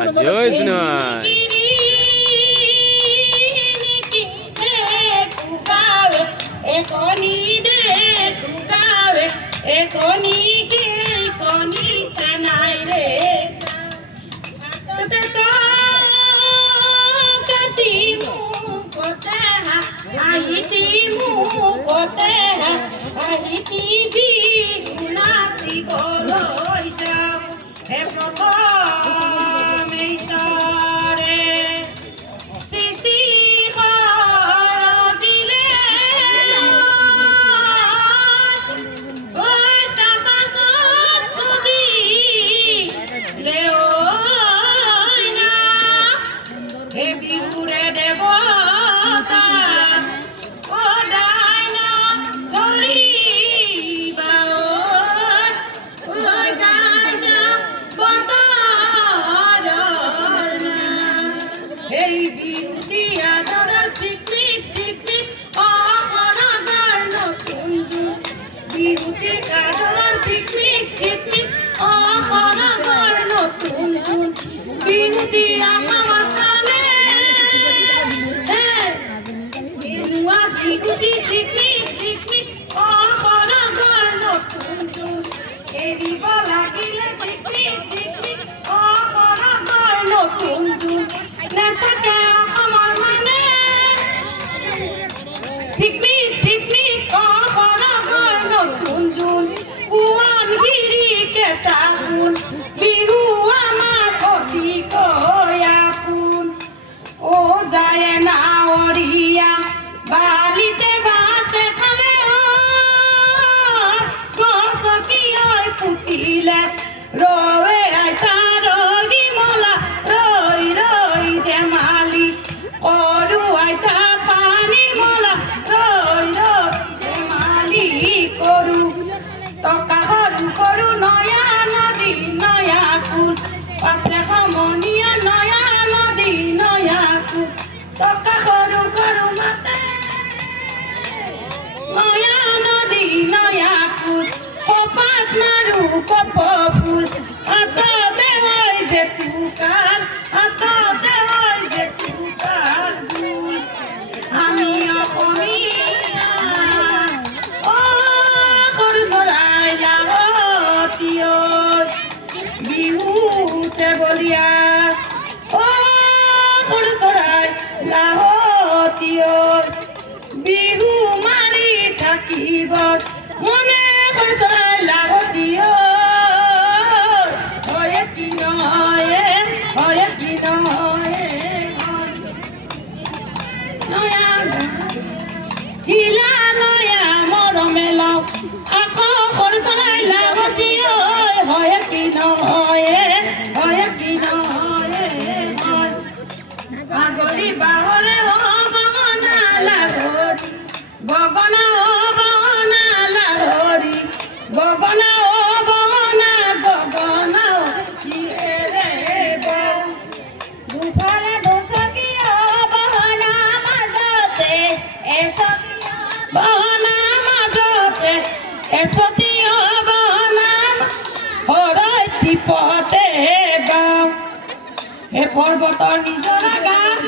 আজিও নয় একনি দে তুকাবে একনি কে কনি সানাই রে ততে তো কতি মু কোতে আহিতি মু কোতে আহিতি বি নাসি বলই যাও হে প্রথম এই সারে সৃষ্টি বিহু মাৰি থাকিব মনে খৰচৰাই লাগতীয় হয় কি নহয় নয়া ঢিলা নয়া মৰমে লওঁ আকৌ খৰচৰাই লাগতীয় হয় কি নহয় আগলি বাহৰে গগনা ও বহনা লাহৰি গগনা ও বহনা গগনা কি ৰে দুফালে দুসকিয়া বহনা মাজতে এসকিয়া বহনা মাজতে এসতিয়া বহনা হৰৈ টিপতে গাওঁ হে পৰ্বতৰ নিজৰা গান